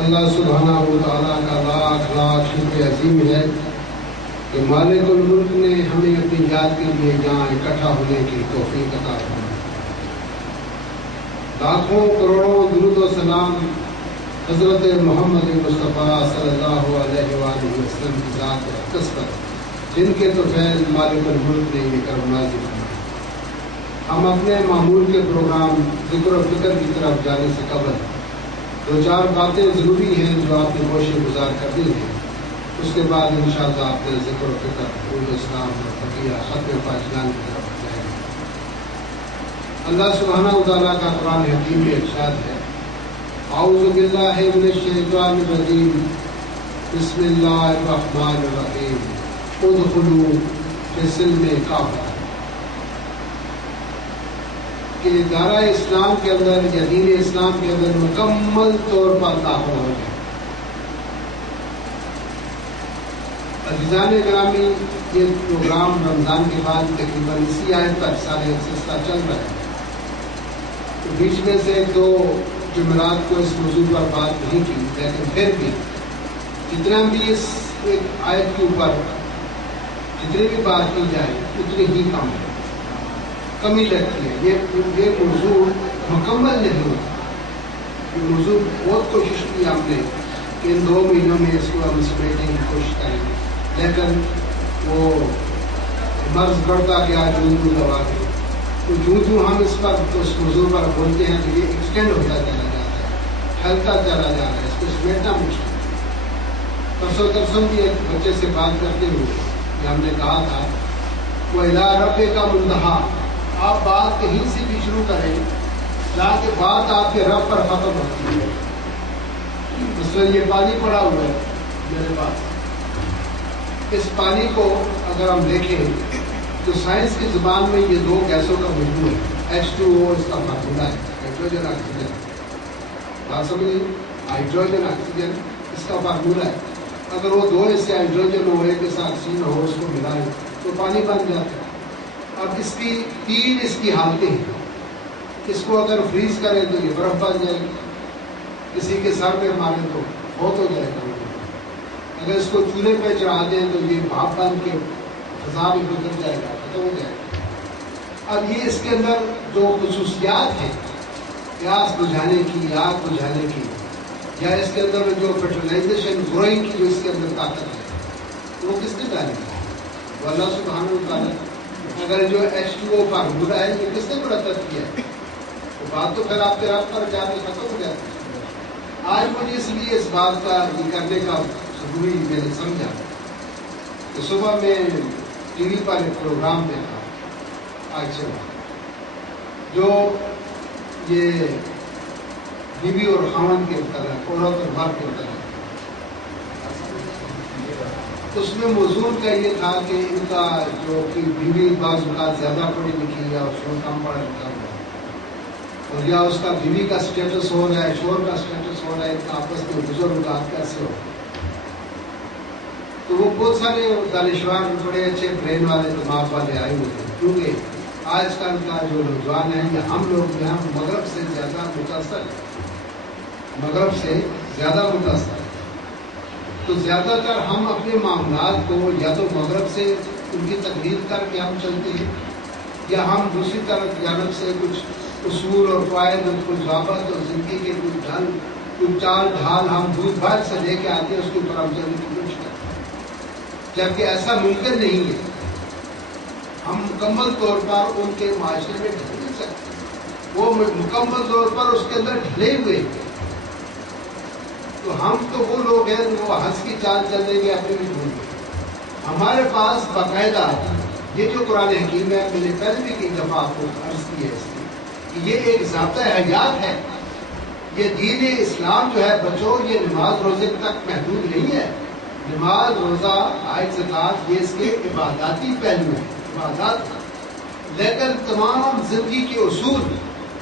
اللہ سبحانہ و تعالیٰ کا لاکھ لاکھ شکر عظیم ہے کہ مالک الملک نے ہمیں اپنی یاد کے لیے یہاں اکٹھا ہونے کی توفیق عطا فرمائی۔ لاکھوں کروڑوں درود و سلام حضرت محمد مصطفیٰ صلی اللہ علیہ وآلہ وسلم کی ذات اقدس پر، جن کے طفیل مالک الملک نے یہ کرم نازل فرمایا۔ ہم اپنے معمول کے پروگرام ذکر و فکر کی طرف جانے سے قبل دو چار باتیں ضروری ہیں جو آپ نے گوشے گزار کرنی ہیں، اس کے بعد انشاءاللہ آپ نے ذکر و فکر علوم اسلام اور فقیہ ختم فاجلان کی طرف جائیں گے۔ اللہ سبحانہ و تعالیٰ کا قرآن حکیم میں ارشاد ہے، اعوذ باللہ من الشیطان الرجیم، بسم اللہ الرحمن الرحیم، ادخلوا فی السلم کافہ، کہ دارہ اسلام کے اندر یا دین اسلام کے اندر مکمل طور پر داخل ہو جائے۔ عزیزان گرامی، یہ پروگرام رمضان کے بعد تقریباً اسی آیت پر سارے سلسلہ چل رہا ہے، تو بیچ میں سے دو جمعرات کو اس موضوع پر بات نہیں کی، لیکن پھر بھی جتنا بھی اس ایک آیت کے اوپر جتنی بھی بات کی جائے اتنی ہی کم ہے، کمی لگتی ہے۔ یہ موضوع مکمل نہیں ہوتا۔ یہ موضوع بہت کوشش کی ہم نے کہ ان 2 مہینوں میں اس کو ہم سمیٹنے کی کوشش کریں گے، لیکن وہ مرض بڑھتا گیا جوں دوا کے، تو جوں ہم اس پر اس موضوع پر بولتے ہیں تو یہ ایکسٹینڈ ہوتا چلا جاتا ہے، پھیلتا چلا جا رہا ہے، اس کو سمیٹنا مشکل ہے۔ پرسوں ترسوں بھی ایک بچے سے بات کرتے ہوئے کہ ہم نے کہا تھا وہ الی رب کا منتہا، آپ بات کہیں سے بھی شروع کریں جہاں کہ بات آپ کے رب پر ختم ہوتی ہے۔ مثلا یہ پانی پڑا ہوا ہے میرے پاس، اس پانی کو اگر ہم دیکھیں تو سائنس کی زبان میں یہ 2 گیسوں کا مجموعہ ہے، H2O اس کا فارمولہ ہے، ہائیڈروجن آکسیجن، بات سمجھیں، ہائیڈروجن آکسیجن اس کا فارمولہ ہے۔ اگر وہ 2 حصے ہائیڈروجن ہو، ایک حصہ آکسیجن ہو، اس کو ملائیں تو پانی بن جاتا ہے۔ اب اس کی 3 اس کی حالتیں ہیں، اس کو اگر فریز کریں تو یہ برف بن جائے گی، کسی کے سر پہ مارے تو بہت ہو جائے گا، اگر اس کو چولہے پہ چڑھا دیں تو یہ بھاپ بن کے فضا میں گزر جائے گا، ختم ہو جائے گا۔ اب یہ اس کے اندر جو خصوصیات ہیں پیاس بجھانے کی، آگ بجھانے کی، یا اس کے اندر جو فرٹیلائزیشن گروئنگ کی جو اس کے اندر طاقت ہے، وہ کس نے ڈالی ہے؟ وہ اللہ سبحانہ و تعالیٰ۔ اگر جو H2O فارمولہ ہے یہ کس نے مرتب کیا ہے؟ تو بات تو پھر آپ کے رب پر جا کے ختم ہو جاتی ہے۔ آج مجھے اس لیے اس بات کا یہ کرنے کا ضروری میں نے سمجھا کہ صبح میں ٹی وی پر ایک پروگرام دیکھا آج سے، جو یہ بیوی اور خاوند کے متعلق، عورت اور مرد کے متعلق، اس میں موضوع کا یہ تھا کہ ان کا جو کہ بیوی بعض اوقات زیادہ پڑھی لکھی ہے اور شوہر کم پڑھا لکھا ہوا ہے، اور یا اس کا بیوی کا اسٹیٹس ہو رہا ہے، شوہر کا اسٹیٹس ہو رہا ہے، ان کا آپس میں گزر کیسے ہو۔ تو وہ بہت سارے دانشور بڑے اچھے برین والے دماغ والے آئے ہوئے تھے، کیونکہ آج کل کا جو نوجوان ہے یا ہم لوگ جو ہیں مغرب سے زیادہ متاثر ہیں، مغرب سے زیادہ متاثر ہیں، تو زیادہ تر ہم اپنے معاملات کو یا تو مغرب سے ان کی تقلید کر کے ہم چلتے ہیں، یا ہم دوسری طرف جانب سے کچھ اصول اور قواعد اور کچھ ضابط اور زندگی کے کچھ ڈھنگ، کچھ چال ڈھال ہم دودھ بھر سے لے کے آتے ہیں، اس کے اوپر ہم چلنے کی کوشش کرتے ہیں، جبکہ ایسا ممکن نہیں ہے۔ ہم مکمل طور پر ان کے معاشرے میں ڈھل نہیں سکتے، وہ مکمل طور پر اس کے اندر ڈھلے ہوئے ہیں۔ تو ہم تو وہ لوگ ہیں جو وہ ہنس کی چال چل دیں گے اپنے بھی بھول گئے۔ ہمارے پاس باقاعدہ یہ جو قرآن حکیم ہے، میں نے پہلے بھی کئی دفعہ آپ کو عرض کی ہے اس کی کہ یہ ایک ضابطۂ حیات ہے۔ یہ دین اسلام جو ہے بچوں، یہ نماز روزے تک محدود نہیں ہے۔ نماز روزہ حج زکوٰۃ یہ اس کے عباداتی پہلو ہیں، عبادات، لیکن تمام زندگی کے اصول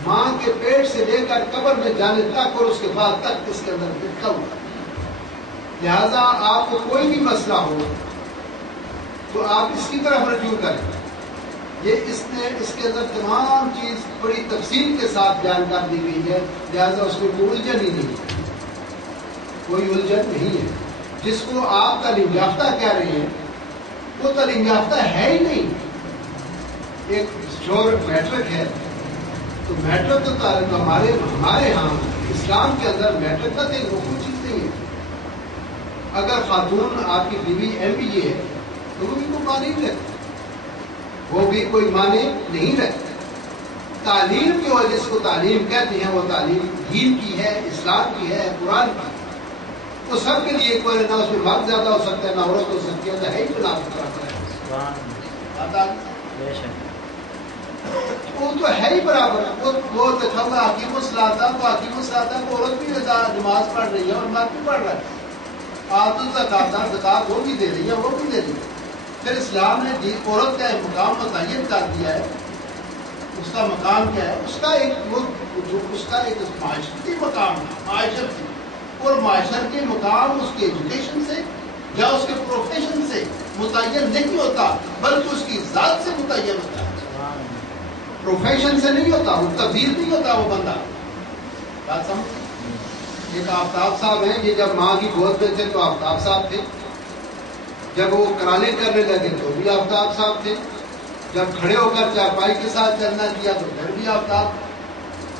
ماں کے پیٹ سے لے کر قبر میں جانے تک اور اس کے بعد تک اس کے اندر لکھا ہوا ہے۔ لہذا آپ کو کوئی بھی مسئلہ ہو تو آپ اس کی طرف رجوع کریں، یہ اس کے اندر تمام چیز بڑی تفصیل کے ساتھ بیان کر دی گئی ہے، لہذا اس میں کوئی الجھن ہی نہیں ہے۔ کوئی الجھن نہیں ہے. جس کو آپ تعلیم یافتہ کہہ رہے ہیں وہ تعلیم یافتہ ہے ہی نہیں. ایک جو میٹرک ہے تو میٹرک تو ہمارے ہاں اسلام کے اندر میٹرک کا وہ کوئی چیز نہیں ہے. اگر خاتون آپ کی بیوی ایم بی اے ہے تو وہ بھی کوئی معنی نہیں رکھتی, وہ بھی کوئی معنی نہیں رکھتی. تعلیم جو ہے جس کو تعلیم کہتے ہیں وہ تعلیم دین کی ہے, اسلام کی ہے, قرآن کی. وہ سب کے لیے کوئی نہ اس میں مرد زیادہ ہو سکتا ہے نہ عورت ہو سکتی ہے, ہے ہی بنا وہ تو ہے ہی برابر. وہ دیکھا ہوا حکیم الصلاۃ کو حکیم الصلاۃ کو عورت بھی نماز پڑھ رہی ہے اور مرد بھی پڑھ رہا ہے. آت زکات وہ بھی دے رہی ہے وہ بھی دے رہی ہے. پھر اسلام نے عورت کا ایک مقام متعین کر دیا ہے. اس کا مقام کیا ہے؟ اس کا ایک معاشرتی مقام ہے, معاشرتی. اور معاشرتی مقام اس کے ایجوکیشن سے یا اس کے پروفیشن سے متعین نہیں ہوتا بلکہ اس کی ذات سے متعین ہوتا ہے. پروفیشن سے نہیں ہوتا, وہ تبدیل نہیں ہوتا وہ بندہ. بات سمجھ. ایک آفتاب صاحب ہیں, یہ جب ماں کی گود میں تھے تو آفتاب صاحب تھے, جب وہ کرانے کرنے لگے تو بھی آفتاب صاحب تھے, جب کھڑے ہو کر چارپائی کے ساتھ چلنا کیا تو پھر بھی آفتاب,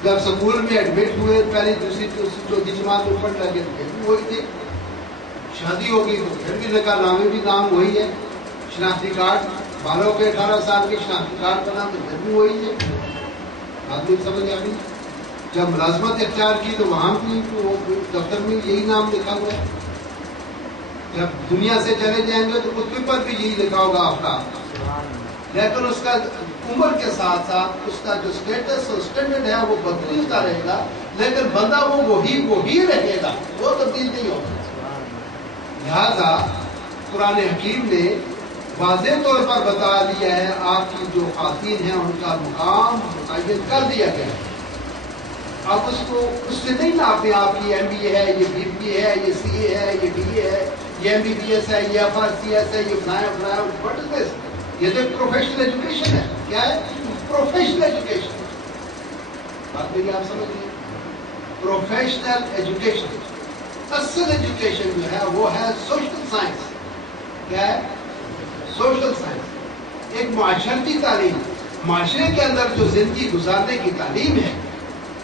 جب سکول میں ایڈمٹ ہوئے پہلی دوسری چوتھی جماعت میں پڑھنے لگے تو پھر بھی وہی تھے, شادی ہو گئی تو پھر بھی نکاح نامے بھی نام وہی ہے, شناختی کارڈ بالوں کے 18 سال کے شناختی کارڈ کا نام تو پھر بھی وہی ہے. آدمی سمجھ آ گئی. جب ملازمت اختیار کی تو وہاں بھی دفتر میں یہی نام لکھا ہوا ہے. جب دنیا سے چلے جائیں گے تو کتب پر بھی یہی لکھا ہوگا آفتاب. لیکن اس کا عمر کے ساتھ ساتھ اس کا جو اسٹیٹس اور اسٹینڈرڈ ہے وہ بدلتا رہے گا, لیکن بندہ وہ وہی رہے گا, وہ تبدیل نہیں ہوگا. لہذا قرآن حکیم نے واضح طور پر بتا دیا ہے آپ کی جو خواتین ہیں ان کا مقام متعین کر دیا گیا ہے. آپ اس سے نہیں ناپیں آپ کی ایم بی اے ہے, یہ بی بی اے ہے, یہ سی اے ہے, یہ ڈی اے ہے, یہ ایم بی بی ایس ہے, یہ ایف آر سی ایس ہے, یہ فلایا. واٹ از دس؟ یہ تو پروفیشنل ایجوکیشن ہے. کیا ہے پروفیشنل ایجوکیشن؟ بات میری آپ سمجھ لیجیے. پروفیشنل ایجوکیشن, اصل ایجوکیشن جو ہے وہ ہے سوشل سائنس. کیا ہے؟ Social science. ایک معاشرتی تعلیم, معاشرے کے اندر جو زندگی گزارنے کی تعلیم ہے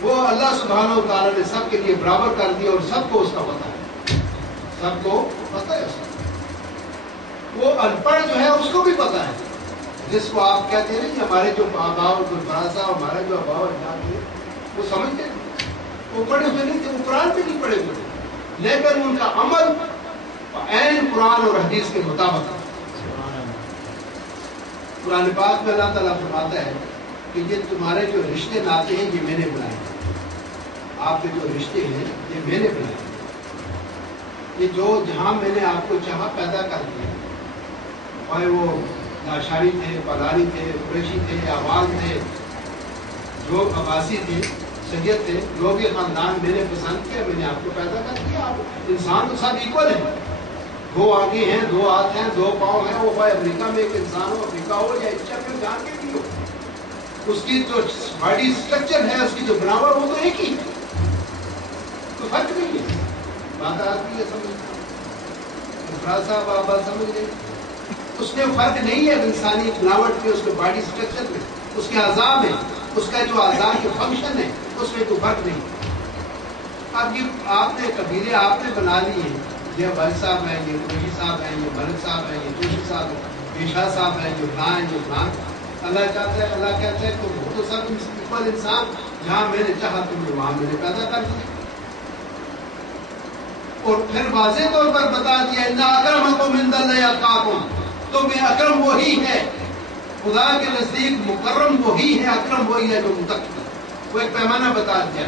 وہ اللہ سبحانہ و تعالیٰ نے سب کے لیے برابر کر دیا اور سب کو اس کا پتہ ہے. سب کو پتہ ہے اس کا. وہ ان پڑھ جو ہے اس کو بھی پتہ ہے, جس کو آپ کہتے ہیں ہمارے جو آبا براسا ہمارے جو آبا اجداد تھے وہ سمجھتے ہیں, وہ پڑھے ہوئے نہیں تھے, وہ قرآن پہ نہیں پڑھے ہوئے, لیکن ان کا عمل عین قرآن اور حدیث کے مطابق. قرآن پاک میں اللہ تعالیٰ فرماتا ہے کہ یہ تمہارے جو رشتے ناتے ہیں یہ میں نے بنائے. آپ کے جو رشتے ہیں یہ میں نے بنائے. یہ جو جہاں میں نے آپ کو چاہا پیدا کر دیا, اور وہ لاشاری تھے, پلاری تھے, قریشی تھے, آواز تھے, جو عباسی تھے, سید تھے, جو بھی خاندان میں نے پسند کیا میں نے آپ کو پیدا کر دیا. آپ انسان تو سب ایکول ہیں, 2 آنکھیں ہیں, 2 ہاتھ ہیں, 2 پاؤں ہیں. وہ بھائی امریکہ میں ایک انسان ہو, افریقہ ہو یا ایشیا میں جان کے بھی ہو, اس کی جو باڈی اسٹرکچر ہے, اس کی جو بناوٹ وہ تو ایک ہی ہے, تو فرق نہیں ہے. بات آتی ہے سمجھ افراد صاحب آپ بات سمجھ گئے. اس میں فرق نہیں ہے انسانی بناوٹ میں, اس کے باڈی اسٹرکچر میں, اس کے اعضاء میں, اس کا جو اعضاء کے فنکشن ہے اس میں کوئی فرق نہیں. اب یہ آپ نے قبیلے آپ نے بنا لی ہیں, یہ بھائی صاحب ہیں, یہ قریشی صاحب ہیں, یہ ملک صاحب ہیں, یہ جوشی صاحب ہیں, یہ شاہ صاحب ہیں, جو فلاں ہیں, جو فلاں. اللہ چاہتا ہے, اللہ کہتا ہے تو وہ تو سب ایکول انسان, جہاں میں نے چاہا تمہیں وہاں میں نے پیدا کر دیا. اور پھر واضح طور پر بتا دیا ان اکرمکم عند اللہ اتقاکم, تو میں اکرم وہی ہے, خدا کے نزدیک مکرم وہی ہے, اکرم وہی ہے جو متقی. وہ ایک پیمانہ بتا دیا.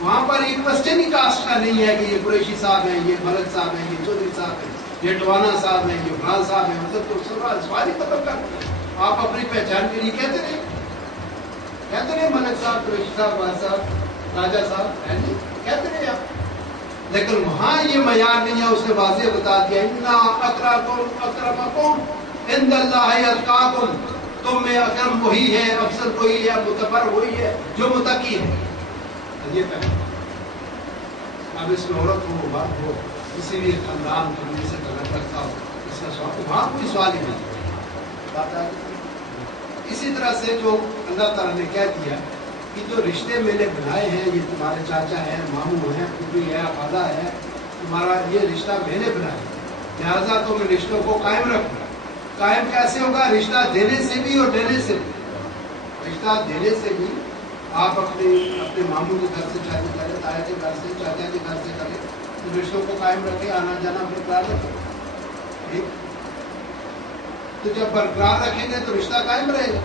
وہاں پر ایک ویسٹرن کاسٹ کا نہیں ہے کہ یہ قریشی صاحب ہیں, یہ ملک صاحب ہیں, یہ چودھری صاحب ہیں, یہ ٹوانا صاحب ہیں, یہ فلان صاحب ہیں. مطلب تو سوال ہی ختم کر. آپ اپنی پہچان کے لیے کہتے رہے ملک صاحب, قریشی صاحب, وال صاحب, راجہ صاحب, کہتے رہے آپ. لیکن وہاں یہ معیار نہیں ہے. اس نے واضح بتا دیا انا اکرمکم عند اللہ اتقاکم, تم میں اکرم وہی ہے, افضل وہی ہے, متبر وہی ہے جو متقی ہے. یہ اب اس میں عورت ہو مرد ہو کسی بھی خاندان فیملی سے تعلق رکھتا ہو اس کا سوال وہاں کوئی سوال ہی نہیں بات آ اسی طرح سے جو اللہ تعالیٰ نے کہہ دیا کہ جو رشتے میں نے بنائے ہیں یہ تمہارے چاچا ہیں ماموں ہیں پھوپھی ہے خالہ ہے تمہارا یہ رشتہ میں نے بنایا لہٰذا تم ان رشتوں کو قائم رکھو قائم کیسے ہوگا رشتہ دینے سے بھی اور دینے سے بھی رشتہ دینے سے بھی آپ اپنے ماموں کے گھر سے شادی کریں تایا کے گھر سے چاچا کے گھر سے کریں ان رشتوں کو قائم رکھیں آنا جانا برقرار رکھیں ٹھیک تو جب برقرار رکھیں گے تو رشتہ قائم رہے گا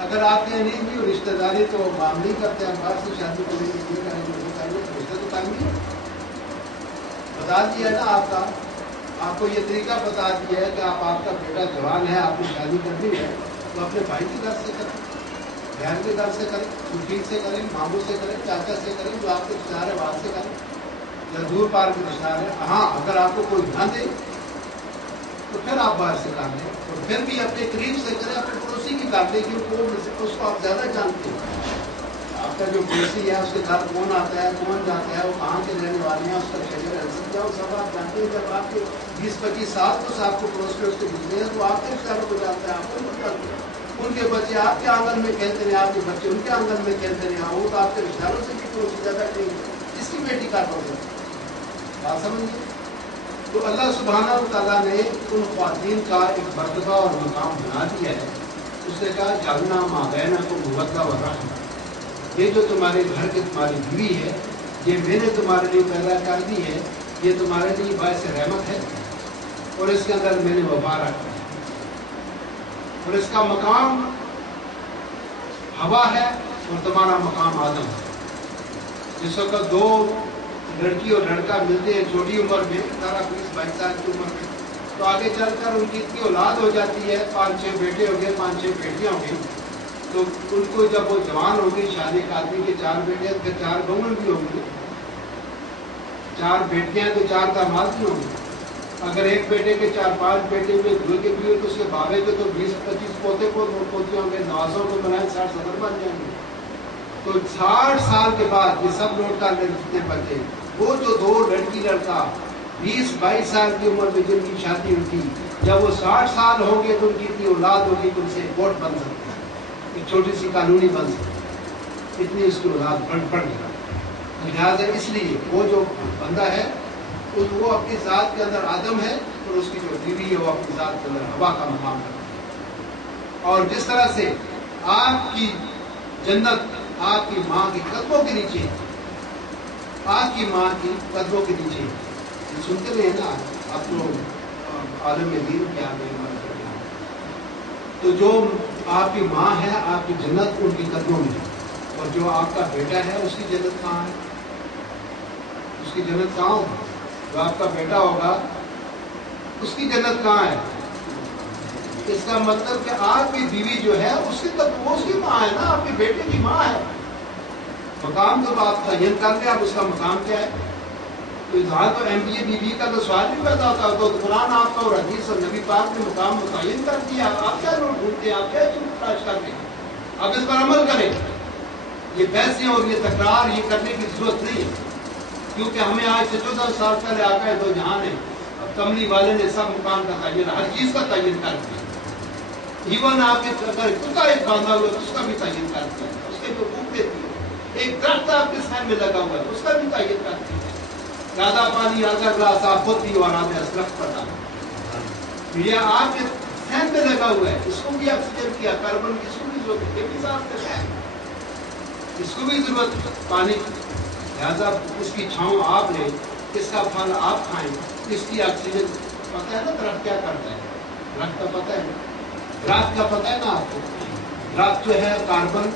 اگر آپ نے نہیں کی رشتہ داری تو معام نہیں کرتے ہم باہر سے شادی کریں گے یہ کریں گے وہ کریں گے تو رشتہ تو قائم نہیں ہے بتا دیا ہے نا آپ کو یہ طریقہ بتا دیا ہے کہ آپ کا بیٹا جوان ہے آپ نے شادی کرنی ہے تو اپنے بھائی کے گھر سے کریں بہن کے گھر سے کریں چھٹی سے کریں ماموں سے کریں چاچا سے کریں جو آپ کے رشتے دار ہے وہاں سے کریں یا دور پار کے رشتے دار ہے ہاں اگر آپ کو کوئی نہ دے تو پھر آپ باہر سے کر لیں اور پھر بھی اپنے قریب سے کریں اپنے پڑوسی کی کر لیں کیونکہ اس کو آپ زیادہ جانتے ہیں آپ کا جو پڑوسی ہے اس کے گھر کون آتا ہے کون جاتا ہے وہ کہاں کے رہنے والے ہیں اس کا شہر ہے وہ سب آپ جانتے ہیں جب آپ کے 20-25 سال تو آپ کو پڑوس کے اس کے گزرے ہیں تو آپ کے رشتے داروں کو جانتے ہیں آپ کو نہیں جانتے ان کے بچے آپ کے آنگن میں کھیلتے رہے آپ کے بچے ان کے آنگن میں کھیلتے رہے وہ تو آپ کے رشتے داروں سے بھی پڑوسی زیادہ نہیں ہے اس کی بیٹی کا بات سمجھیے تو اللہ سبحانہ و تعالیٰ نے ان خواتین کا ایک مرتبہ اور مقام بنا دیا ہے اس نے کہا جالنا ماں بہنا کو مودہ و رحمہ یہ جو تمہارے گھر کی تمہاری بیوی ہے یہ میں نے تمہارے لیے پیدا کر دی ہے یہ تمہارے لیے باعث رحمت ہے اور اس کے اندر میں نے وفا رکھا ہے اور اس کا مقام ہوا ہے اور تمہارا مقام آدم ہے جس وقت دو لڑکی اور لڑکا ملتے ہیں چھوٹی عمر میں 18-20-22 سال کی عمر میں تو آگے چل کر ان کی اتنی اولاد ہو جاتی ہے 5-6 بیٹے ہو گئے 5-6 بیٹیاں ہو گئی تو ان کو جب وہ جوان ہوگی شادی ایک آدمی کے 4 بیٹے پھر 4 بہن بھی ہوں گی 4 بیٹیاں تو 4 داماد بھی ہوں گے اگر ایک بیٹے کے 4-5 بیٹے ہوئے دو کے بھی ہوئے تو اس کے بابے کے تو 20-25 پوتے پوتے ہوں گے نوازوں کو بنائے 60-70 بن جائیں گے تو 60 سال کے بعد یہ سب لوٹ کر جتنے بچے وہ جو 2 لڑکی لڑکا 20-22 سال کی عمر میں جن کی شادی ہوتی جب وہ 60 سال ہوں گے تو ان کی اتنی اولاد ہوگی تو ان سے ووٹ بن سکتی ہے ایک چھوٹی سی کالونی بن سکتی اتنی اس کی اولاد بڑھ گیا لہٰذا اس لیے وہ جو بندہ ہے وہ اپنی ذات کے اندر آدم ہے اور اس کی جو بیوی ہے وہ اپنی ذات کے اندر ہوا کا مقام ہے اور جس طرح سے آپ کی جنت آپ کی ماں کے قدموں کے نیچے آپ کی ماں کی قدموں کے نیچے یہ سنتے رہے نا آپ لوگ عالم دین کے آگے تو جو آپ کی ماں ہے آپ کی جنت ان کی قدموں میں اور جو آپ کا بیٹا ہے اس کی جنت کہاں ہے اس کی جنت کہاں ہوگا جو آپ کا بیٹا ہوگا اس کی جنت کہاں ہے اس کا مطلب کہ آپ کی بیوی جو ہے اس کی ماں ہے نا آپ کے بیٹے کی ماں ہے مقام تو آپ تعین کر لیں آپ اس کا مقام کیا ہے تو یہاں تو M B A B B کا تو سوال نہیں پیدا ہوتا تو قرآن آپ کا اور حدیث اور نبی پاک نے مقام متعین کر دیا آپ کیا لوگ ڈھونڈتے ہیں آپ کیا تلاش کرتے ہیں آپ اس پر عمل کریں یہ بحثیں اور یہ تکرار یہ کرنے کی ضرورت نہیں ہے کیونکہ ہمیں آج سے 14 سال پہلے آ گئے دو جہاں نے کملی والے نے سب مقام کا تعین ہر چیز کا تعین کر دیا ایون آپ کے اگر کتا ایک باندھا ہوا اس کا بھی تعین کر دیا اس کے جو حقوق دیتی ہے ایک درخت آپ کے سائن میں لگا ہوا ہے اس کا بھی تعین کر دیا زیادہ پانی آدھا گلاس آپ ہوتی اور آدھے درخت پر ڈالا یہ آپ کے سائن میں لگا ہوا ہے اس کو بھی آکسیجن کیا کاربن کی اس کو بھی ضرورت ہے یہ بھی صاف کرتا ہے اس کو بھی ضرورت پانی لہٰذا اس کی چھاؤں آپ لیں اس کا پھل آپ کھائیں اس کی آکسیجن پتہ ہے نا درخت کیا کرتا ہے درخت کا پتہ ہے درخت کا پتہ ہے نا آپ کو درخت جو ہے کاربن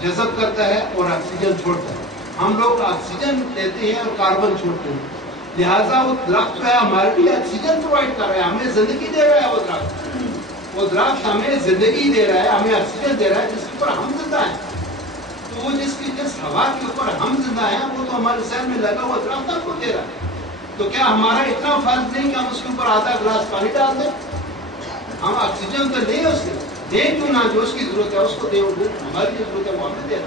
جذب کرتا ہے اور آکسیجن چھوڑتا ہے ہم لوگ آکسیجن لیتے ہیں اور کاربن چھوڑتے ہیں لہٰذا وہ درخت جو ہے ہمارے لیے آکسیجن پرووائڈ کر رہا ہے ہمیں زندگی دے رہا ہے وہ درخت ہمیں زندگی دے رہا ہے ہمیں آکسیجن دے رہا ہے جس کے اوپر ہم زندہ ہیں تو وہ جس ہوا کے اوپر ہم زندہ ہیں وہ تو ہمارے سر میں لگا ہوا درخت ہم کو دے رہا ہے تو کیا ہمارا اتنا فرض نہیں کہ ہم اس کے اوپر آدھا گلاس پانی ڈال دیں ہم آکسیجن تو لیں اس کے دیں کیوں نہ جو اس کی ضرورت ہے اس کو دیں ہماری جو ضرورت ہے وہ ہمیں دینا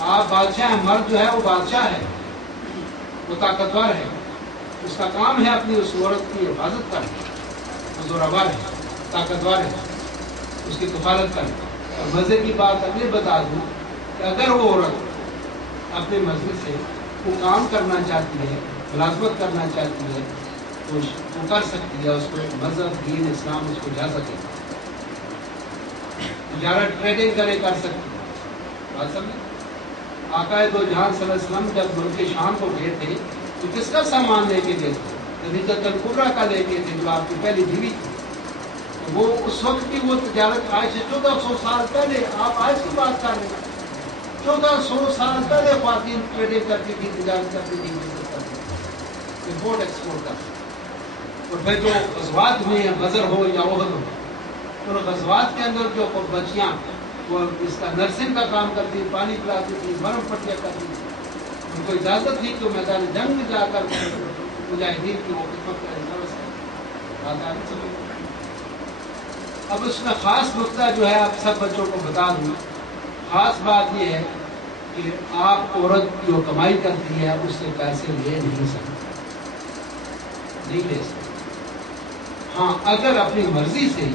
آپ بادشاہ ہیں، مرد جو ہے وہ بادشاہ ہے، وہ طاقتور ہے، اس کا کام ہے اپنی اس عورت کی حفاظت کرنا، وہ زورآور ہے، طاقتور ہے، اس کی کفالت کرنا۔ اور مزے کی بات ابھی بتا دوں کہ اگر وہ عورت اپنے مرضی سے وہ کام کرنا چاہتی ہے، ملازمت کرنا چاہتی ہے، تو وہ کر سکتی ہے، اس کو مذہب دین اسلام اس کو اجازت ہے، تجارت ٹریڈنگ کرے کر سکتی ہے۔ بات سمجھے؟ آقا دو جہان صلی اللہ علیہ وسلم جب ملک شام کو گئے تھے تو کس کا سامان لے کے گئے تھے؟ خدیجہ الکبریٰ کا لے کے تھے، جو آپ کی پہلی بیوی تھی۔ وہ اس وقت کی وہ تجارت آج سے 1400 سال پہلے، آپ آج کی بات کر رہے ہیں، 1400 سال پہلے خواتین ٹریڈنگ کرتی تھی، تجارت کرتی تھی، امپورٹ ایکسپورٹ کرتی تھی۔ اور پھر جو غزوات ہوئے ہیں، بدر ہو یا احد ہو، اور غزوات کے اندر جو بچیاں وہ اس کا نرسنگ کا کام کرتی، پانی پلاتی تھی، مرم پٹیاں کرتی تھی، ان کو اجازت تھی کہ میدان جنگ میں جا کر مجاہدین کی وہ خدمت کریں۔ اب اس میں خاص نقطہ جو ہے آپ سب بچوں کو بتا دوں، خاص بات یہ ہے کہ آپ عورت جو کمائی کرتی ہے اس سے پیسے لے نہیں سکتے، نہیں لے سکتے۔ ہاں اگر اپنی مرضی سے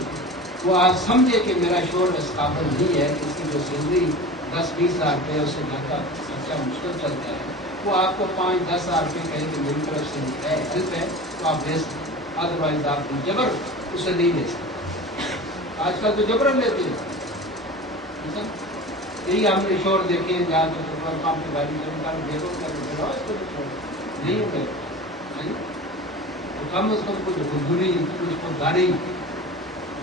وہ آج سمجھے کہ میرا شوہر اس قابل نہیں ہے، اس کی جو سیلری 10-20 ہزار روپے اس سے گھر کا خرچہ مشکل چلتا ہے، وہ آپ کو 5-10 ہزار روپے کہیں کہ میری طرف سے ہے، ہیلپ ہے، تو آپ لے سکتے، ادروائز آپ کو جبر اسے نہیں لے سکتے۔ آج کل تو جبرن لیتے ہیں، یہی ہم نے شور دیکھے ہیں جہاں پیٹرول پمپ پہ گاڑی نہیں ہوگا، تو کم از کم کچھ بزدلی، کچھ خودداری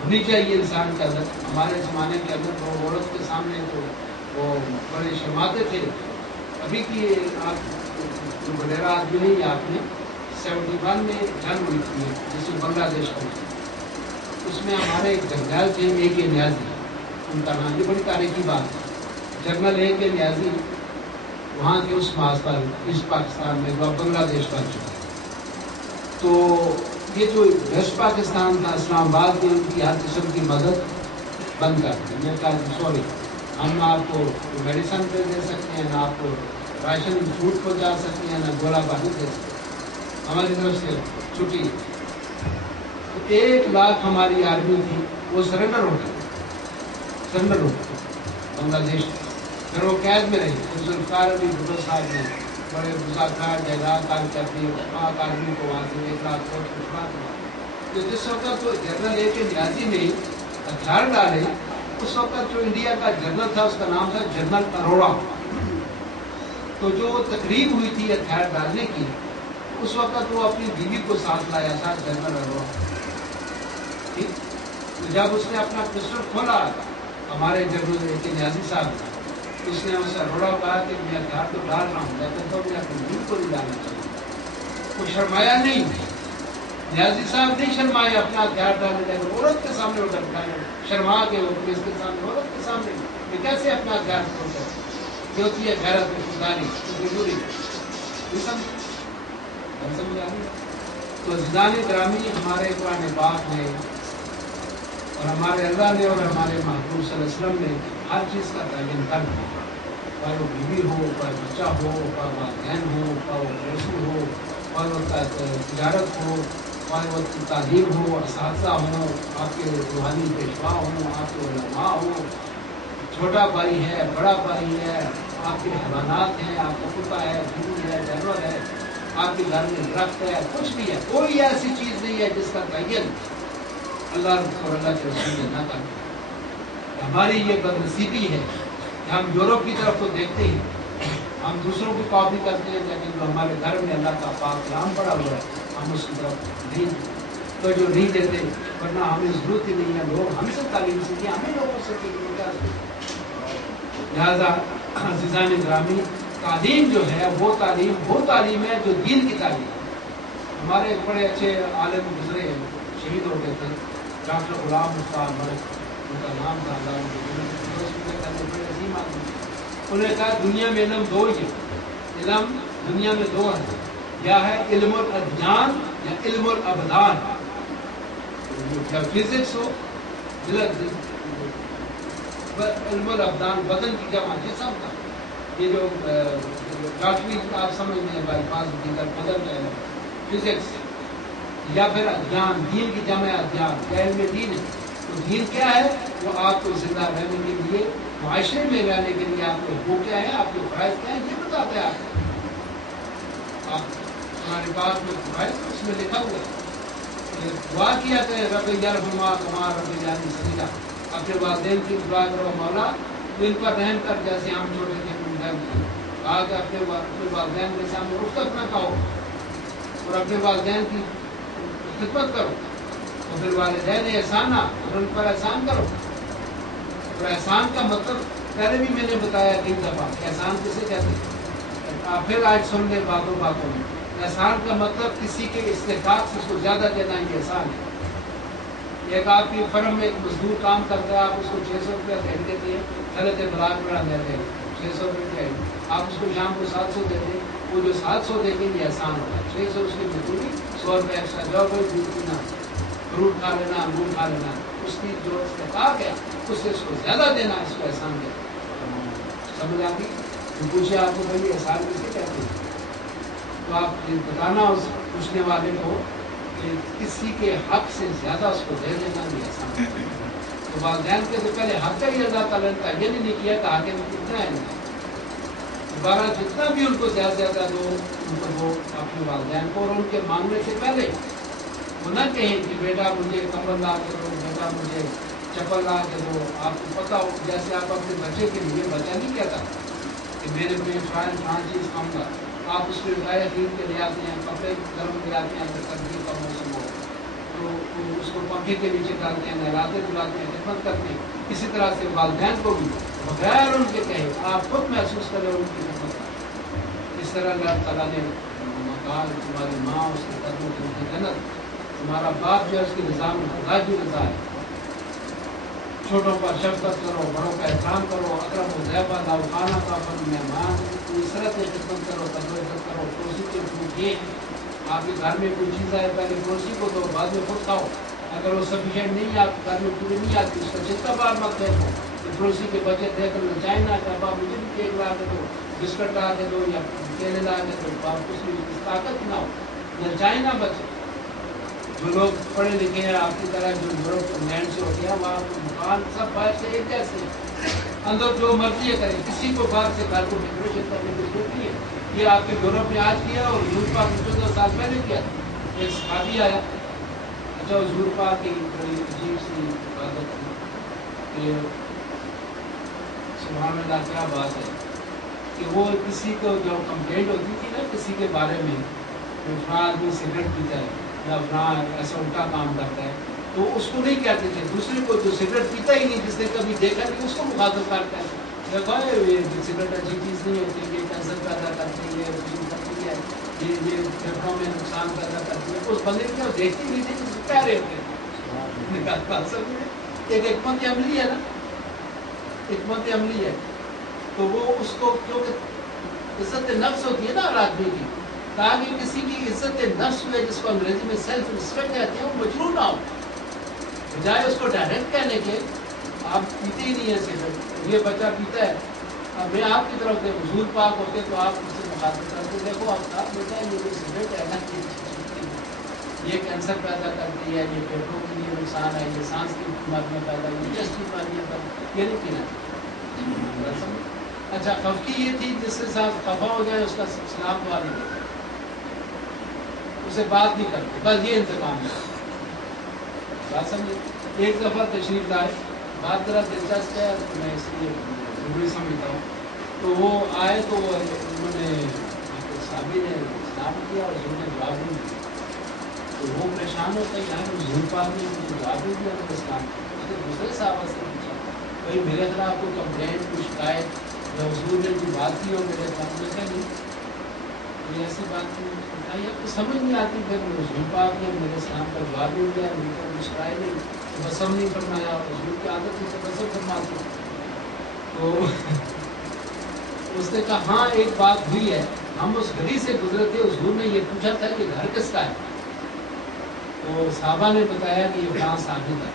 ہونی چاہیے انسان کے اندر۔ ہمارے زمانے کے اندر تو عورت کے سامنے تو وہ بڑے شرماتے تھے۔ ابھی کی آپ جو وڈیرا آدمی نہیں، آپ نے 71 میں جنگ ہوئی تھی جس میں بنگلہ دیش کا، اس میں ہمارے ایک جنرل تھے اے کے نیازی، ان کا نام، یہ بڑی تاریخی بات ہے، جنرل اے کے نیازی وہاں کے اس محاذ پر ایسٹ پاکستان میں جو بنگلہ دیش بن چکا ہے، تو یہ جو ویسٹ پاکستان تھا، اسلام آباد میں ان کی ہر قسم کی مدد بند کر دی۔ میں کہا سوری، ہم نہ آپ کو میڈیسن پہ دے سکتے ہیں، نہ آپ کو راشن فوڈ پہنچا سکتے ہیں، نہ گولا باری دے سکتے ہیں، ہماری طرف سے چھٹی۔ 1 لاکھ ہماری آرمی تھی، وہ سرنڈر ہو گئی، سرنڈر ہو گئی بنگلہ دیش۔ پھر وہ قید میں رہی، ذوالفقار علی بھٹو صاحب نے بڑے مذاکرات جائیداد کار کرتی پاک آرمی کو وہاں سے 1 لاکھ کروڑ پھڑا دیا۔ تو جس وقت تو جنرل اے کے نیازی نے ہتھیار ڈالے، اس وقت جو انڈیا کا جنرل تھا اس کا نام تھا جنرل اروڑا۔ تو جو تقریب ہوئی تھی ہتھیار ڈالنے کی، اس وقت وہ اپنی بیوی کو ساتھ لایا تھا، جنرل اروڑا۔ ٹھیک، تو جب اس نے اپنا پسٹل کھولا ہمارے جنرل اے کے نیازی صاحب نے، اس نے اسے اروڑا کہا کہ میں ہتھیار تو ڈال رہا ہوں لیکن تو میں اپنی بیوی کو نہیں ڈالنا چاہوں گا۔ وہ شرمایا نہیں، نیازی صاحب نہیں شرمائے اپنا ہتھیار ڈالنے، لیکن عورت کے سامنے وہ ڈرائے، شرما کے وہ اس کے سامنے، عورت کے سامنے کہ کیسے اپنا ہتھیار کھول سکتے، جو ہوتی ہے غیرت میں خودداری، بزدلی، سمجھ آ رہی ہے؟ تو عزیزان گرامی، ہمارے قرآن پاک میں اور ہمارے اللہ نے اور ہمارے محبوب صلی اللہ علیہ وسلم نے ہر چیز کا تعین کر دیا، چاہے وہ بیوی ہو، چاہے بچہ ہو، چاہے والدین ہو، چاہے وہ پڑوسی ہو، چاہے وہ تجارت ہو، چاہے وہ تعلیم ہو، اساتذہ ہوں، آپ کے روحانی پیشوا ہوں، آپ کے علماء ہوں، چھوٹا بھائی ہے، بڑا بھائی ہے، آپ کے حیوانات ہیں، آپ کا کتا ہے، بلی ہے، جانور ہے، آپ کے گھر میں درخت ہے، کچھ بھی ہے، کوئی ایسی چیز نہیں ہے جس کا تعین اللہ اور اللہ کے رسول نے نہ کر۔ ہماری یہ بدنصیبی ہے کہ ہم یورپ کی طرف تو دیکھتے ہیں، ہم دوسروں کو کاپی کرتے ہیں، لیکن جو ہمارے گھر میں اللہ کا پاک کلام پڑا ہوا ہے ہم اس کی طرف نہیں توجہ نہیں دیتے، ورنہ ہمیں ضرورت ہی نہیں ہے، لوگ ہم سے تعلیم سیکھیں، ہمیں لوگوں سے لہٰذا عزیزان گرامی، تعلیم جو ہے وہ تعلیم ہے جو دین کی تعلیم ہے۔ ہمارے ایک بڑے اچھے عالم گزرے، شہید ہو گئے تھے، ڈاکٹر غلام مختار ملک ان کا نام تھا، عظیم آدمی۔ انہوں نے کہا دنیا میں علم 2 ہی ہے، علم دنیا میں 2 ہے، یا ہے علم الادیان یا علم الابدان، یا فزکس ہو، علم الابدان بدن کی جمع جسم کا، یہ جو ڈاکٹری آپ سمجھتے ہیں بائی پاس بدل ہے فزکس یا پھر ادھیان، دین کی جمع ادھیان، یا علم دین ہے. تو دین کیا ہے؟ وہ آپ کو زندہ رہنے کے لیے، معاشرے میں رہنے کے لیے آپ کے حقوق کیا ہے، آپ کے فرائض کیا ہیں، یہ بتاتا ہے. آپ ہمارے پاس جو فرائض ہے اس میں لکھا ہوا ہے. دعا کیا کریں رب یرحمہما کما ربیانی صغیرا، اپنے والدین کی دعا کرو مولا تو ان پر رحم کر جیسے ہم چھوٹے تھے رحم کر. آج اپنے والدین کے سامنے رخصت نہ کہو اور اپنے والدین کی خدمت کرو. اور پھر والدین احسان اور ان پر احسان کرو. اور احسان کا مطلب پہلے بھی میں نے بتایا کئی دفعہ کہ احسان کسے کہتے ہیں. پھر آج سن لیں باتوں میں. احسان کا مطلب کسی کے استحقاق سے اس کو زیادہ دینا یہ احسان ہے. ایک آپ کی فرم میں ایک مزدور کام کرتا ہے، آپ اس کو 600 روپیہ دہڑی دیتے ہیں، چلتے بلاک بڑا دیتے ہیں 600 روپئے، آپ اس کو شام کو 700 دیتے ہیں. وہ جو 700 دیں گے یہ احسان ہوگا. 600 اس کی مزدوری، 100 روپئے ایکسٹرا جاؤ بھائی دودھ پینا، فروٹ کھا لینا، انگور کھا لینا. اس کی جو استحقاق ہے اس سے اس کو زیادہ دینا، اس کو احسان دینا. سمجھ آتی؟ پوچھے آپ کو بھائی احسان کسے کہتے ہیں، تو آپ یہ بتانا اس پوچھنے والے کو کہ کسی کے حق سے زیادہ اس کو دے دینا یہ احسان ہے. تو والدین کے تو پہلے حق کا ہی اللہ تعالیٰ نے تعین نہیں کیا کہ آگے میں کتنا ہے. دوبارہ جتنا بھی ان کو زیادہ دو ان کو وہ اپنے والدین کو، اور ان کے مانگنے سے پہلے وہ نہ کہیں کہ بیٹا مجھے کمبل لا کے دو، بیٹا مجھے چپل لا کے دو. آپ کو پتا ہو جیسے آپ اپنے بچے کے لیے، بچہ نہیں کہتا کہ میرے میں فلاں چیز کھاؤں گا، آپ اس میں ڈرائی خرید کے لے آتے ہیں، کپڑے گرم لے آتے ہیں اگر سردی کا موسم ہو تو اس کو پنکھے کے نیچے ڈالتے ہیں، نہلاتے دھلاتے ہیں، خدمت کرتے ہیں. اسی طرح سے والدین کو بھی بغیر ان کے کہے آپ خود محسوس کریں ان کی خدمت کریں. اس طرح اللہ تعالیٰ نے کہا تمہاری ماں اس کے قدموں کی ان کی جنت، تمہارا باپ جو ہے اس کی رضا میں خدا کی رضا ہے. چھوٹوں پر شفقت کرو، بڑوں کا احترام کرو، اکرم و ضیفہ لاؤ خانہ کا پر مہمان عزت خدمت کرو، قدر عزت کرو. پڑوسی کے حقوق یہ ہیں، آپ کے گھر میں کوئی چیز آئے پہلے پڑوسی کو دو، بعد میں خود کھاؤ. اگر وہ سفیشینٹ نہیں ہے آپ کے گھر میں پوری نہیں آتی اس کا جتنا بار مت دیکھو کہ پڑوسی کے بچے دیکھ کر نچائیں نہ کہ ابا مجھے بھی کیک لا کے دو، بسکٹ لا کے دو یا کیلے لا کے دو. آپ اس میں طاقت نہ ہو، نچائیں نہ بچے. جو لوگ پڑھے لکھے ہیں آپ کی طرح جو یورپ انگلینڈ سے ہوتے ہیں وہاں مکان سب باہر سے ایک جیسے ہیں، اندر جو مرضی ہے کریں، کسی کو باہر سے گھر کو ڈیکوریشن کرنے کی ضرورت نہیں ہے. یہ آپ کے یورپ میں آج کیا اور یورپ پاک 14 سال پہلے کیا. ایک صحابی آیا، اچھا اس یورپ پاک کی بڑی عجیب سی عبادت تھی کہ سبحان اللہ کیا بات ہے کہ وہ کسی کو جو کمپلینٹ ہوتی تھی نا کسی کے بارے میں کہ فلاں آدمی سگریٹ پیتا ہے یا فلاں ایسا الٹا کام کرتا ہے، تو اس کو نہیں کہتے تھے. دوسرے کو جو سگریٹ پیتا ہی نہیں، جس نے کبھی دیکھا نہیں، اس کو مخاطب کرتا ہے. دیکھو یہ سگریٹ اچھی چیز نہیں ہوتی، یہ کینسر پیدا کرتی ہے، کرتی ہے، یہ پھیپھڑوں میں نقصان پیدا کرتی ہے. اس بندے کو دیکھتی نہیں تھی کہ کہہ رہے ہوتے ہیں. ایک حکمت عملی ہے نا، حکمت عملی ہے. تو وہ اس کو کیونکہ عزت نفس ہوتی ہے نا ہر آدمی کی، تاکہ کسی کی عزت نفس میں جس کو انگریزی میں سیلف رسپیکٹ کہتے ہیں وہ مجروح نہ ہو. بجائے اس کو ڈائریکٹ کہنے کے آپ پیتے ہی نہیں ہیں سگریٹ، یہ بچہ پیتا ہے، اب میں آپ کی طرف سے حضور پاک ہوتے تو آپ اس سے مخاطب کرتے دیکھو آپ بیٹا یہ جو سگریٹ ہے نا یہ کینسر پیدا کرتی ہے، یہ پیٹوں کے لیے نقصان ہے، یہ سانس کی بیماریاں پیدا ہوئی، چیسٹ کی بیماریاں پیدا، یہ نہیں پینا. اچھا خفقی یہ تھی جس کے ساتھ خفا ہو جائے اس کا سلام دعا نہیں دیتا، اسے بات نہیں کرتے، بس یہ انتقام ہے. بات سمجھے. ایک دفعہ تشریف لائے، بات ذرا دلچسپ ہے میں اس لیے ضروری سمجھتا ہوں. تو وہ آئے تو انہوں نے صحابی نے سلام کیا اور انہوں نے جواب نہیں دیا. تو وہ پریشان ہوتا ہے یار حضور پاک نے مجھے جواب نہیں دیا تو اسلام کیا. دوسرے صحابہ سے پوچھا بھائی میرے خلاف کوئی کمپلینٹ کوئی شکایت یا حضور نے کوئی بات کی ہو میرے سامنے کا نہیں، یہ ایسی بات نہیں بتائی. اب تو سمجھ نہیں آتی پھر حضور پاک نے میرے سلام کا جواب نہیں دیا، میرے کو مسکرائے نہیں، بسم نہیں فرمایا. حضور کی عادت سے بسم فرماتے. تو اس نے کہا ہاں ایک بات ہوئی ہے، ہم اس گلی سے گزرے تھے، حضور نے یہ پوچھا تھا کہ گھر کس کا ہے، تو صحابہ نے بتایا کہ یہ فلاں صحابی کا ہے.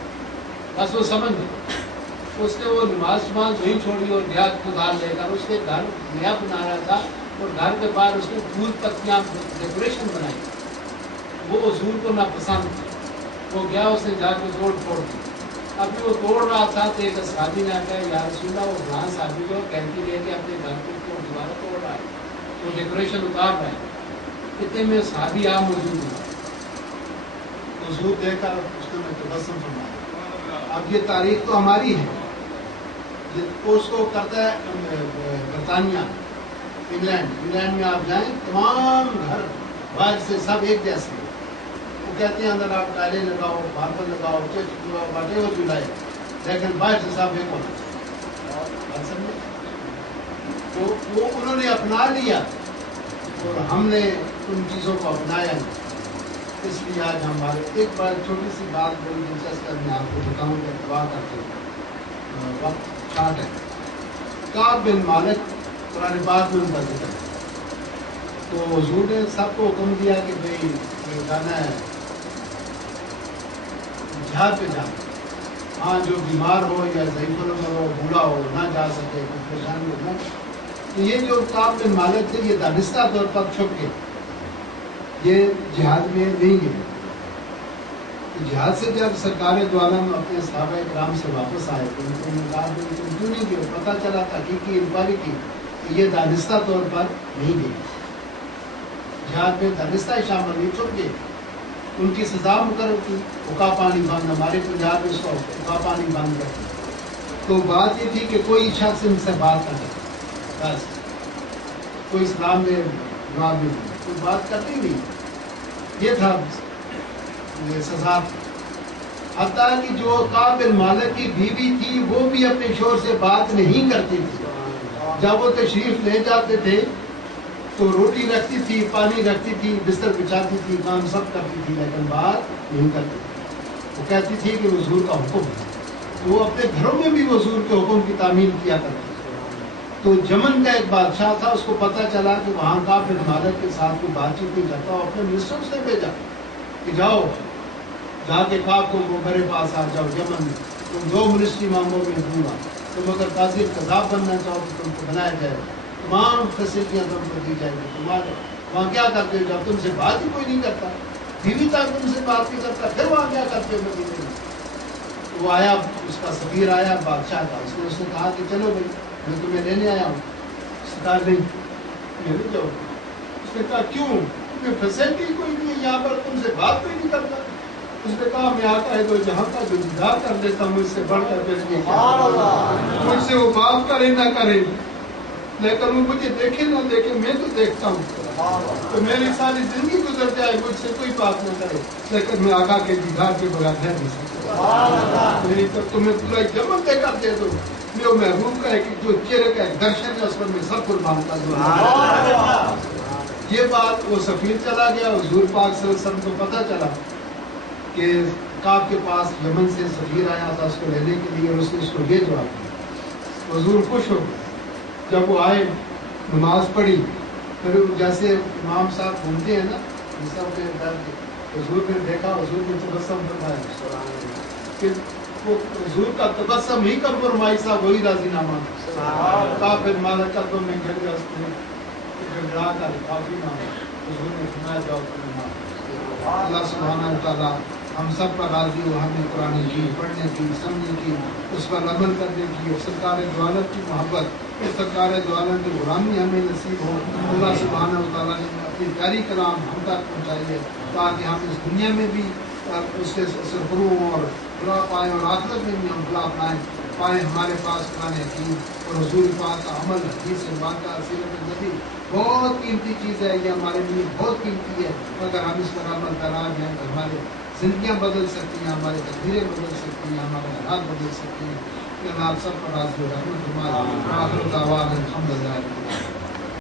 بس وہ سمجھ گئے. اس نے وہ نماز وہیں چھوڑی اور گیا کدال لے کر. اس نے گھر نیا بنایا تھا اور گھر کے باہر اس نے پھول پتیاں ڈیکوریشن بنائی. وہ حضور کو ناپسند تھی. وہ گیا, اس نے جا کے توڑ پھوڑ دی. ابھی وہ توڑ رہا تھا تو ایک صحابی نے کہا یا رسول اللہ, وہ فلاں صحابی جو کینٹی لے کے اپنے گھر کو دوبارہ توڑ رہا ہے, وہ ڈیکوریشن اتار رہا ہے. اتنے میں صحابی آپ موجود ہیں. حضور دیکھ کر اس نے تبسم فرمایا. اب یہ تاریخ تو ہماری ہے, اس کو کرتا ہے برطانیہ, انگلینڈ میں آپ جائیں تمام گھر باہر سے سب ایک جیسے. وہ کہتے ہیں اندر آپ ٹائلیں لگاؤ, ماربل لگاؤ, چرچ لگاؤ, باٹے وہ چلائے, لیکن باہر سے سب ایک ہونا چاہیے. تو وہ انہوں نے اپنا لیا اور ہم نے ان چیزوں کو اپنایا نہیں. اس لیے آج ہمارے ایک بار چھوٹی سی بات بڑی دلچسپ میں آپ کو بتاؤں کہ اتباع کرتے وقت شارٹ ہے. کعب بن مالک قرآن پاک میں ان کا ذکر ہے. تو حضور نے سب کو حکم دیا کہ بھئی جانا ہے جہاد پہ جانا. ہاں جو بیمار ہو یا ضعیف العمر ہو, بوڑھا ہو, نہ جا سکے, کچھ پریشانی ہو نہ. تو یہ جو کعب بن مالک تھے یہ دانستہ طور پر چھپ کے یہ جہاد میں نہیں گئے. جہاد سے جب سرکار دو عالم اپنے صحابہ کرام سے واپس آئے تو ان کو کہا کہ تم کیوں نہیں گئے. پتہ چلا تحقیقی انکوائری کی کہ یہ دانستہ طور پر نہیں گئے. جہاد میں دانستہ شامل نہیں, چھپ گئے. ان کی سزا مقرر کی حقا پانی بند. ہمارے پنجاب میں اس کو حقا پانی بند کرتے. تو بات یہ تھی کہ کوئی شخص ان سے بات نہ کرے, بس کوئی اسلام میں جواب نہیں, کوئی بات کرتی نہیں. یہ تھا یہ سزا. حتیٰ کہ جو کعب بن مالک کی بیوی تھی وہ بھی اپنے شوہر سے بات نہیں کرتی تھی. جب وہ تشریف لے جاتے تھے تو روٹی رکھتی تھی, پانی رکھتی تھی, بستر بچھاتی تھی, کام سب کرتی تھی, لیکن بات نہیں کرتی تھی. وہ کہتی تھی کہ حضور کا حکم ہے. وہ اپنے گھروں میں بھی حضور کے حکم کی تعمیل کیا کرتی. تو یمن کا ایک بادشاہ تھا, اس کو پتہ چلا کہ وہاں کعب بن مالک کے ساتھ کوئی بات چیت نہیں کرتا. اپنے منسٹر سے بھیجا کہ جاؤ جا کے کعب کو میرے پاس آ جاؤ یمن, تم 2 منسٹری مانگو میں دوں گا. تم اگر قاضی قذاب بننا چاہو تو تم کو بنایا جائے, تمام فیسلٹیاں تم کو دی جائیں گی. تمہارے وہاں کیا کرتے ہو جب تم سے بات ہی کوئی نہیں کرتا, بیوی تک تم سے بات نہیں کرتا, پھر وہاں کیا کرتے ہو مدینے میں. وہ آیا, اس کا سفیر آیا بادشاہ کا. اس نے کہا کہ چلو بھائی میں تمہیں لینے آیا ہوں. سرکار نہیں میرے جاؤ. اس نے کہا کیوں, تمہیں فیسلٹی کوئی نہیں ہے یہاں پر, تم سے بات کوئی نہیں کرتا. اس نے کہا میں آتا ہے تو جہاں کا جو دیدار کر دیتا ہوں مجھ سے بڑھ کر کے مجھ سے وہ بات کرے نہ کرے, لیکن وہ مجھے دیکھے نہ دیکھے, میں تو دیکھتا ہوں. تو میری ساری زندگی گزر جائے مجھ سے کوئی بات نہ کرے, لیکن میں آقا کے دیدار کے بغیر رہ نہیں سکتا. نہیں تو تمہیں پورا جمن دے کر دے دو. میں وہ محبوب کا ہے کہ جو چہرے کا ایک درشن ہے اس پر میں سب قربان کر دوں. یہ بات وہ سفیر چلا گیا. حضور پاک صلی اللہ علیہ وسلم کو پتہ چلا کہ کعب کے پاس یمن سے سفیر آیا تھا اس کو لینے کے لیے, اور اس نے اس کو یہ جواب دیا. حضور خوش ہو گئے. جب وہ آئے نماز پڑھی, پھر جیسے امام صاحب گھومتے ہیں نا سب کے درد, حضور نے دیکھا, حضور نے تبسم فرمایا کہ وہ حضور کا تبسم ہی کا فرمائی صاحب وہی راضی نامہ. کعب بن مالک کا تو میں گھر گیا, اس نے گھڑا کر کافی نام حضور نے سنایا جاؤ فرمایا. اللہ سبحانہ و تعالیٰ ہم سب پر راضی ہو, ہمیں قرآن مجید پڑھنے کی, سمجھنے کی, اس پر عمل کرنے کی, اور سرکار دو عالم کی محبت, اور سرکار دو عالم کی غلامی ہمیں نصیب ہو. اللہ سبحانہ و تعالیٰ نے اپنی پیاری کلام ہم تک پہنچائی ہے تاکہ ہم اس دنیا میں بھی اس سے سرفرو اور بلا پائیں, اور آخرت میں بھی ہم بلا پائیں. ہمارے پاس قرآن حکیم اور حضور پاک کا عمل, حدیث بات کا سیرت نبی بہت قیمتی چیز ہے. یہ ہمارے لیے بہت قیمتی ہے. اگر ہم اس پر عمل کرا جائیں تو ہمارے زندگیاں بدل سکتی ہیں, ہماری تقدیریں بدل سکتی ہیں, ہمارے حالات بدل سکتی ہیں. کہ آپ سب پر راضی ہو. رحمت ہمارا آخر دعوانا الحمدللہ.